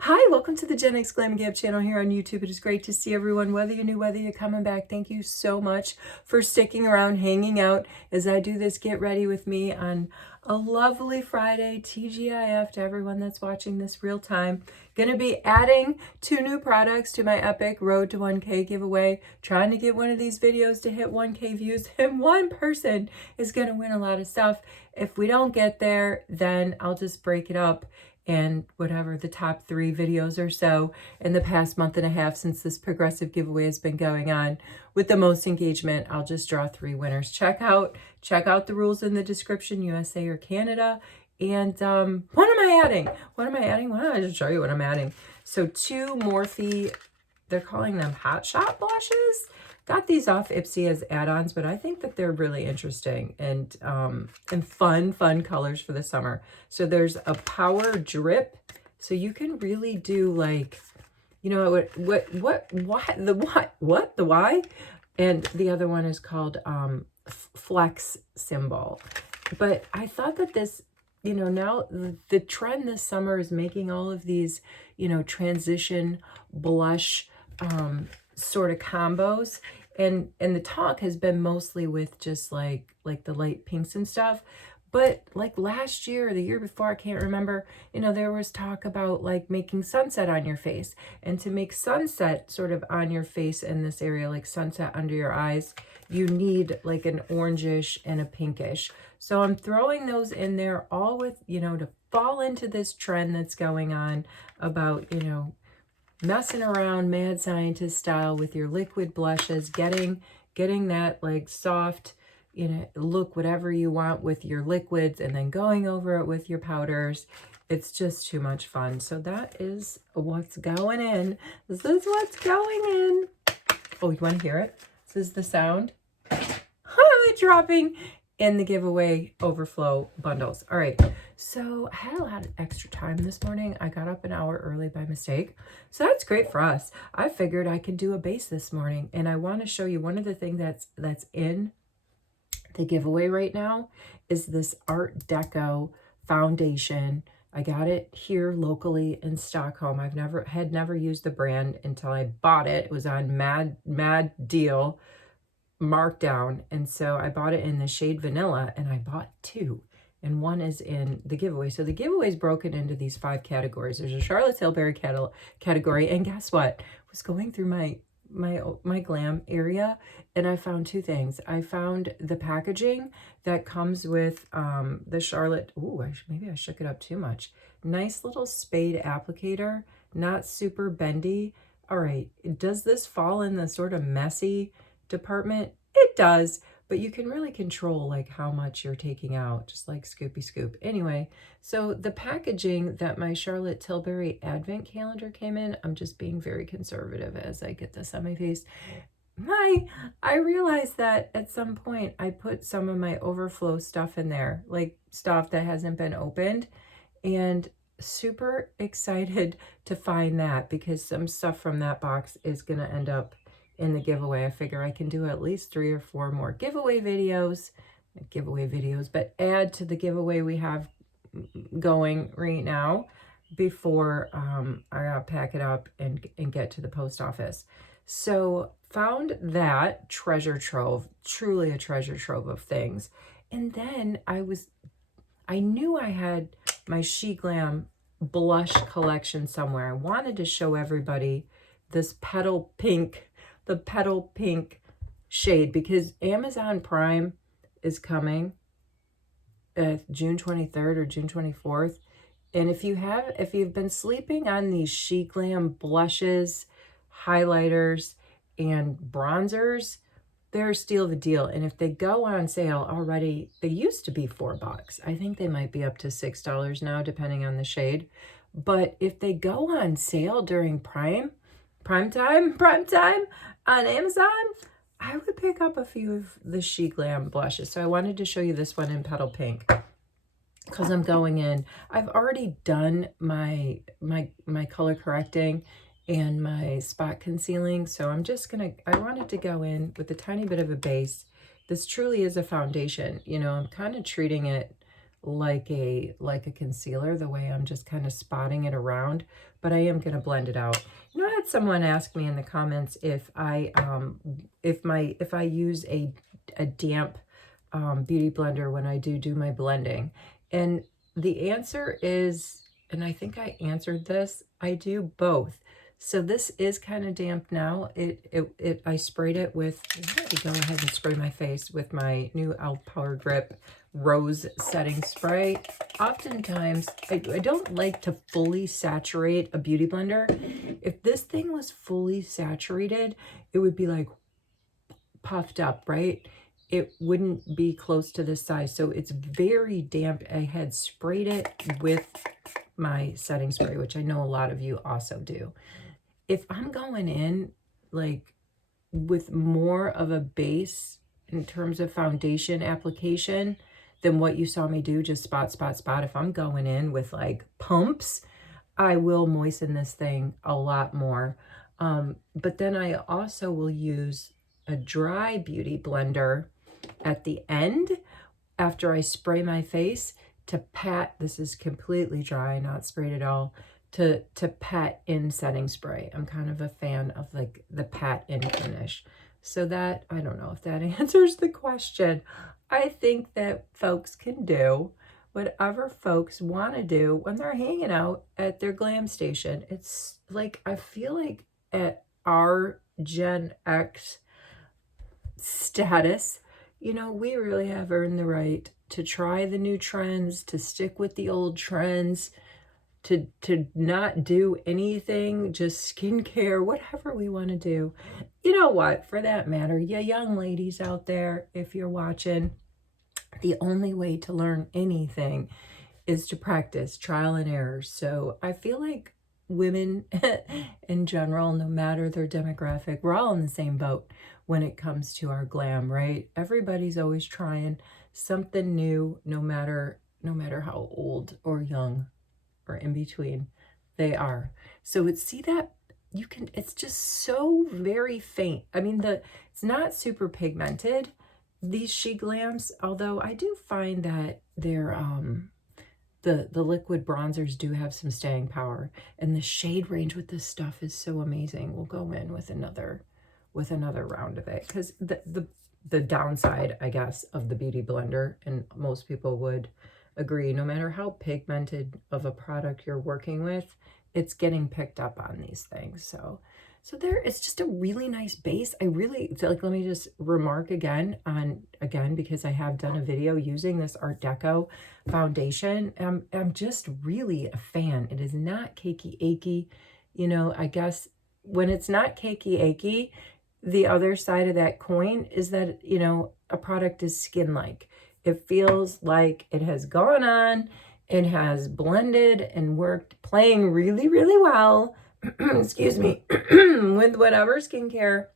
Hi, welcome to the Gen X Glam Gab channel here on YouTube. It is great to see everyone, whether you're new, whether you're coming back. Thank you so much for sticking around, hanging out as I do this Get Ready with me on a lovely Friday. TGIF to everyone that's watching this real time. Going to be adding 2 new products to my epic Road to 1K giveaway. Trying to get one of these videos to hit 1K views, and one person is going to win a lot of stuff. If we don't get there, then I'll just break it up and whatever the top 3 videos or so in the past month and a half since this progressive giveaway has been going on with the most engagement, I'll just draw 3 winners. Check out the rules in the description, USA or Canada. And what am I adding? Why don't I just show you what I'm adding? So 2 Morphe, they're calling them Hot Shot blushes. Got these off Ipsy as add-ons, but I think that they're really interesting and fun colors for the summer. So there's a power drip, so you can really do like, you know, the why, and the other one is called flex symbol. But I thought that this, you know, now the trend this summer is making all of these, you know, transition blush sort of combos, and the talk has been mostly with just like the light pinks and stuff. But like last year or the year before, I can't remember, you know, there was talk about like making sunset on your face, and to make sunset sort of on your face in this area, like sunset under your eyes, you need like an orangish and a pinkish. So I'm throwing those in there all with, you know, to fall into this trend that's going on about, you know, messing around mad scientist style with your liquid blushes, getting that like soft, you know, look whatever you want with your liquids, and then going over it with your powders. It's just too much fun. So that is what's going in. This is what's going in. Oh, you want to hear it? This is the sound dropping in the giveaway overflow bundles. All right, so I had a lot of extra time this morning. I got up an hour early by mistake, so that's great for us. I figured I could do a base this morning, and I want to show you one of the things that's in the giveaway right now is this Artdeco foundation. I got it here locally in Stockholm. I've never used the brand until I bought it. It was on mad deal, markdown, and so I bought it in the shade vanilla, and I bought 2, and 1 is in the giveaway. So the giveaway is broken into these 5 categories. There's a Charlotte Tilbury category, and guess what? I was going through my glam area, and I found 2 things. I found the packaging that comes with the Charlotte. Ooh, maybe I shook it up too much. Nice little spade applicator, not super bendy. All right, does this fall in the sort of messy department? It does, but you can really control like how much you're taking out, just like scoopy scoop. Anyway, so the packaging that my Charlotte Tilbury advent calendar came in, I'm just being very conservative as I get this on my face. I realized that at some point I put some of my overflow stuff in there, like stuff that hasn't been opened, and super excited to find that because some stuff from that box is going to end up in the giveaway. I figure I can do at least 3 or 4 more giveaway videos, but add to the giveaway we have going right now before I gotta pack it up and get to the post office. So found that treasure trove, truly a treasure trove of things. And then I knew I had my She Glam blush collection somewhere. I wanted to show everybody this the petal pink shade, because Amazon Prime is coming June 23rd or June 24th. And if you've been sleeping on these She Glam blushes, highlighters, and bronzers, they're a steal of a deal. And if they go on sale already, they used to be $4. I think they might be up to $6 now, depending on the shade. But if they go on sale during prime time on Amazon, I would pick up a few of the She Glam blushes. So I wanted to show you this one in Petal Pink because I'm going in. I've already done my color correcting and my spot concealing. So I wanted to go in with a tiny bit of a base. This truly is a foundation. You know, I'm kind of treating it like a concealer, the way I'm just kind of spotting it around, but I am going to blend it out. You know, I had someone ask me in the comments if I use a damp beauty blender when I do my blending, and the answer is, and I think I answered this, I do both. So this is kind of damp now. I sprayed it with, let me go ahead and spray my face with my new e.l.f. Power Grip Rose Setting Spray. Oftentimes, I don't like to fully saturate a beauty blender. If this thing was fully saturated, it would be like puffed up, right? It wouldn't be close to this size. So it's very damp. I had sprayed it with my setting spray, which I know a lot of you also do. If I'm going in like with more of a base in terms of foundation application than what you saw me do, just spot, spot, spot. If I'm going in with like pumps, I will moisten this thing a lot more. But then I also will use a dry beauty blender at the end after I spray my face to pat. This is completely dry, not sprayed at all. To pat in setting spray. I'm kind of a fan of like the pat in finish. So that, I don't know if that answers the question. I think that folks can do whatever folks want to do when they're hanging out at their glam station. It's like, I feel like at our Gen X status, you know, we really have earned the right to try the new trends, to stick with the old trends, to not do anything, just skincare, whatever we want to do. You know what, for that matter, you young ladies out there, if you're watching, the only way to learn anything is to practice, trial and error. So I feel like women in general, no matter their demographic, we're all in the same boat when it comes to our glam, right? Everybody's always trying something new, no matter how old or young or in between they are. So it's, see that you can, it's just so very faint. I mean, it's not super pigmented, these She Glams, although I do find that they're the liquid bronzers do have some staying power, and the shade range with this stuff is so amazing. We'll go in with another round of it, because the downside, I guess, of the beauty blender, and most people would agree, no matter how pigmented of a product you're working with, it's getting picked up on these things. So there, it's just a really nice base. I really feel like, let me just remark again, because I have done a video using this Art Deco foundation. I'm just really a fan. It is not cakey achy. You know, I guess when it's not cakey achy, the other side of that coin is that, you know, a product is skin-like. It feels like it has gone on, it has blended and worked, playing really, really well, excuse me, with whatever skincare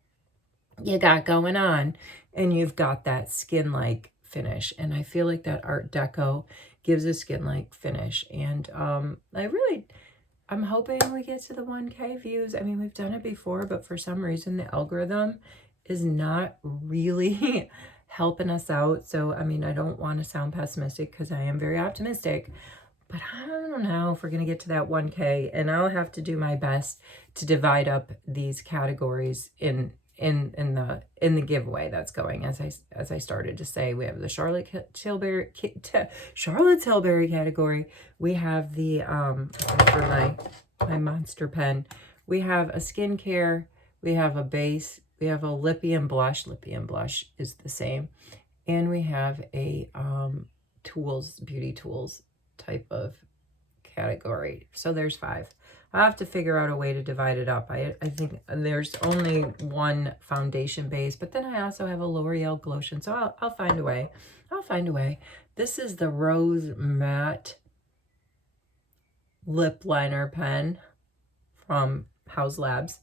you got going on, and you've got that skin-like finish. And I feel like that Art Deco gives a skin-like finish. And I'm hoping we get to the 1K views. I mean, we've done it before, but for some reason the algorithm is not really helping us out. So, I mean, I don't want to sound pessimistic, because I am very optimistic, but I don't know if we're going to get to that 1K, and I'll have to do my best to divide up these categories in the giveaway that's going. As I started to say, we have the Charlotte Tilbury category. We have the for my monster pen. We have a skincare. We have a base. We have a lippy and blush. Lippy and blush is the same, and we have a beauty tools type of category. So there's 5. I have to figure out a way to divide it up. I think there's only one foundation base, but then I also have a L'Oreal Glotion. So I'll find a way. I'll find a way. This is the Rose Matte Lip Liner Pen from House Labs.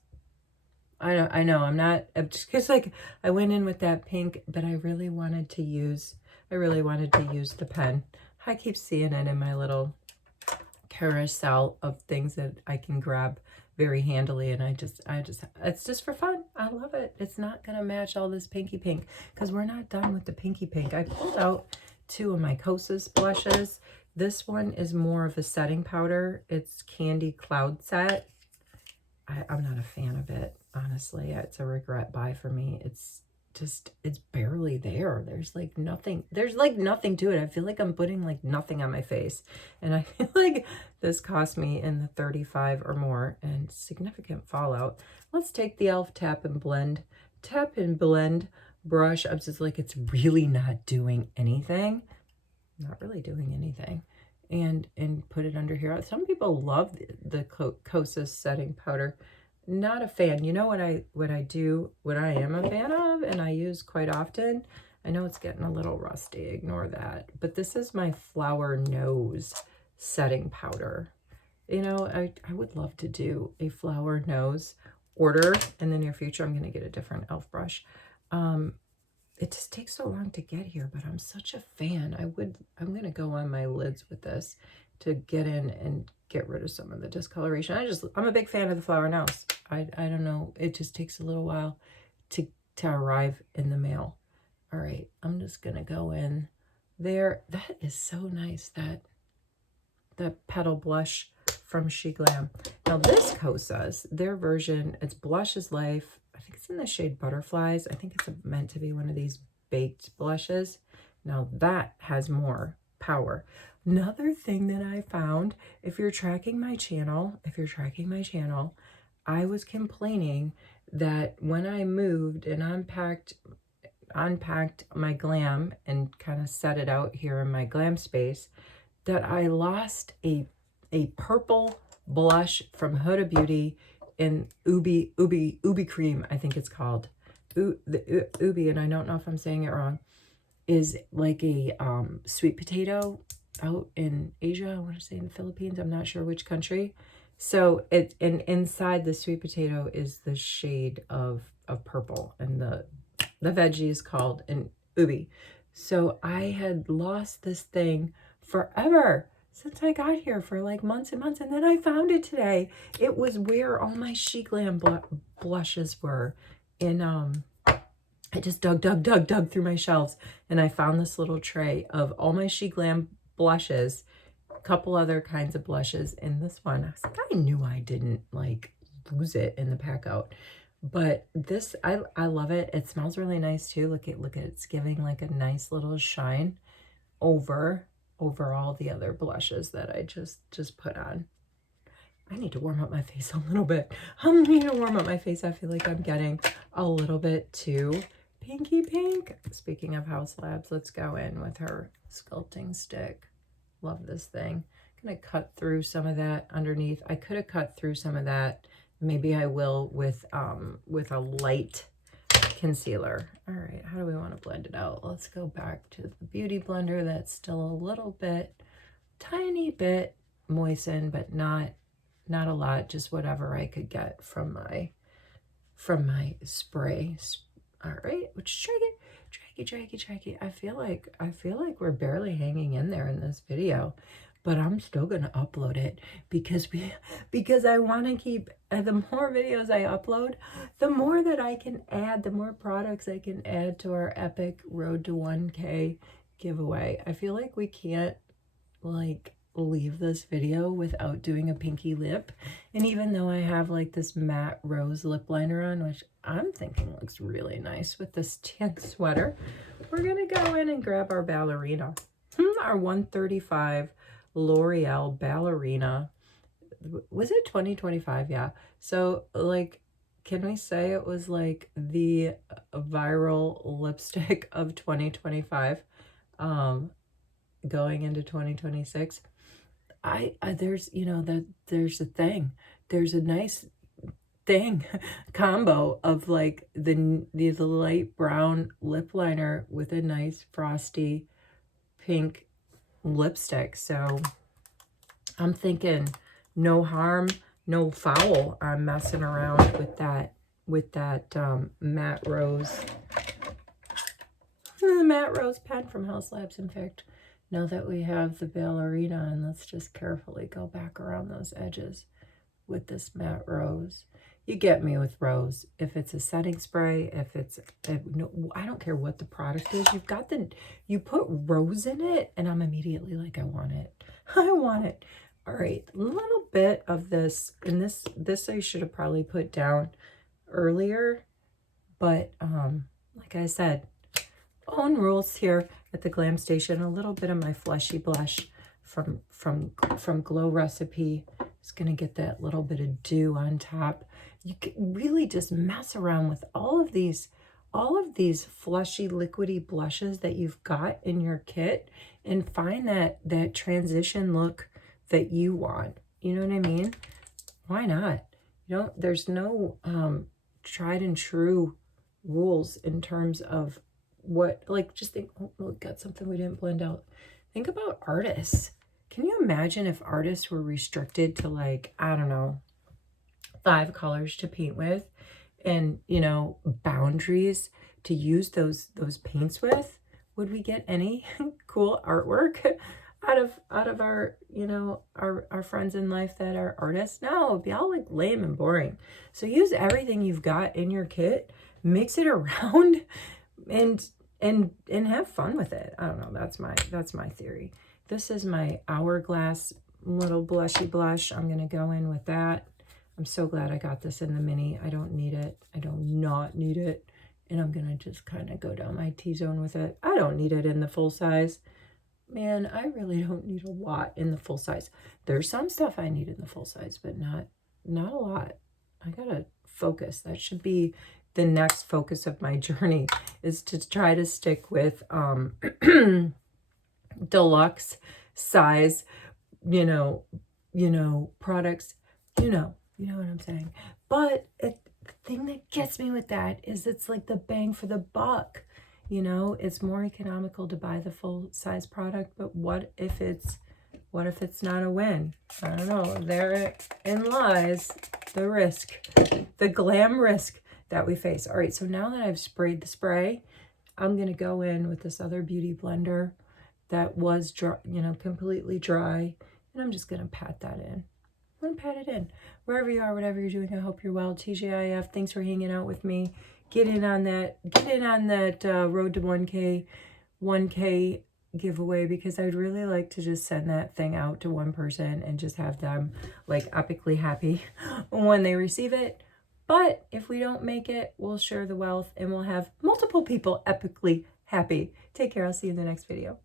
I know, I'm not, just because like I went in with that pink, but I really wanted to use the pen. I keep seeing it in my little carousel of things that I can grab very handily, and it's just for fun. I love it. It's not gonna match all this pinky pink, because we're not done with the pinky pink. I pulled out two of my Kosas blushes. This one is more of a setting powder. It's Candy Cloud Set. I'm not a fan of it, honestly. It's a regret buy for me. It's barely there. There's like nothing to it. I feel like I'm putting like nothing on my face. And I feel like this cost me in the 35 or more and significant fallout. Let's take the e.l.f. Tap and Blend brush. I'm just like, it's really not doing anything. Not really doing anything. And put it under here. Some people love the Kosas setting powder. Not a fan. You know what I am a fan of and I use quite often? I know it's getting a little rusty, ignore that. But this is my Flower Nose setting powder. You know, I would love to do a Flower Nose order in the near future. I'm going to get a different e.l.f. brush. It just takes so long to get here, but I'm such a fan. I'm going to go on my lids with this to get in and get rid of some of the discoloration. I'm a big fan of the Flower Nose. I don't know. It just takes a little while to arrive in the mail. All right. I'm just going to go in there. That is so nice. That Petal Blush from Glam. Now this Kosas, their version, it's Blush is Life. I think it's in the shade Butterflies. I think it's meant to be one of these baked blushes. Now that has more power. Another thing that I found, if you're tracking my channel, I was complaining that when I moved and unpacked my Glam and kind of set it out here in my Glam space, that I lost a purple blush from Huda Beauty in Ubi Cream, I think it's called. The Ubi, and I don't know if I'm saying it wrong, is like a sweet potato out in Asia. I want to say in the Philippines. I'm not sure which country. So inside the sweet potato is the shade of purple, and the veggie is called an Ubi. So I had lost this thing forever since I got here, for like months and months, and then I found it today. It was where all my Glam blushes were. And I just dug through my shelves, and I found this little tray of all my Glam blushes, a couple other kinds of blushes in this one. I was like, I knew I didn't like lose it in the pack out. But this, I love it. It smells really nice too. Look at it. It's giving like a nice little shine over all the other blushes that I just put on. I need to warm up my face a little bit. I need to warm up my face. I feel like I'm getting a little bit too pinky pink. Speaking of House Labs, let's go in with her sculpting stick. Love this thing. I'm gonna cut through some of that underneath. I could have cut through some of that. Maybe I will with a light concealer. All right, how do we want to blend it out? Let's go back to the Beauty Blender. That's still a little bit, tiny bit moistened, but not a lot, just whatever I could get from my spray. All right, which draggy. I feel like we're barely hanging in there in this video, but I'm still gonna upload it because I want to keep the more videos I upload, the more that I can add, the more products I can add to our epic Road to 1K giveaway. I feel like we can't like leave this video without doing a pinky lip. And even though I have like this matte rose lip liner on, which I'm thinking looks really nice with this tan sweater, we're gonna go in and grab our ballerina, our 135 L'Oreal ballerina. Was it 2025? Yeah. So like, can we say it was like the viral lipstick of 2025 going into 2026? There's, you know, there's a thing. There's a nice thing combo of like the light brown lip liner with a nice frosty pink lipstick. So I'm thinking no harm, no foul. I'm messing around with that matte rose, the matte rose pen from House Labs. In fact, now that we have the ballerina on, let's just carefully go back around those edges with this matte rose. You get me with rose. If it's a setting spray, no, I don't care what the product is. You put rose in it, and I'm immediately like, I want it. I want it. All right, a little bit of this, and this I should have probably put down earlier, but like I said, own rules here at the Glam Station. A little bit of my fleshy blush from Glow Recipe. It's gonna get that little bit of dew on top. You can really just mess around with all of these fleshy, liquidy blushes that you've got in your kit and find that transition look that you want. You know what I mean? Why not? There's no tried and true rules in terms of what, like, just think, oh, we got something we didn't blend out. Think about artists. Can you imagine if artists were restricted to, like, I don't know, 5 colors to paint with, and, you know, boundaries to use those paints with? Would we get any cool artwork out of our, you know, our friends in life that are artists? No, it'd be all like lame and boring. So use everything you've got in your kit, mix it around, and have fun with it. I don't know. That's my theory. This is my Hourglass little blushy blush. I'm gonna go in with that. I'm so glad I got this in the mini. I don't need it. I do not need it. And I'm gonna just kind of go down my T-zone with it. I don't need it in the full size. Man, I really don't need a lot in the full size. There's some stuff I need in the full size, but not a lot. I gotta focus. That should be the next focus of my journey, is to try to stick with deluxe size, you know, products, you know what I'm saying. But the thing that gets me with that is it's like the bang for the buck. You know, it's more economical to buy the full size product, but what if it's not a win? I don't know. Therein lies the risk, the glam risk that we face. All right, so now that I've sprayed the spray, I'm gonna go in with this other beauty blender that was dry, you know, completely dry, and I'm just gonna pat that in. I'm gonna pat it in. Wherever you are, whatever you're doing, I hope you're well. TGIF, thanks for hanging out with me. Get in on that road to 1K giveaway, because I'd really like to just send that thing out to one person and just have them like epically happy when they receive it. But if we don't make it, we'll share the wealth and we'll have multiple people epically happy. Take care. I'll see you in the next video.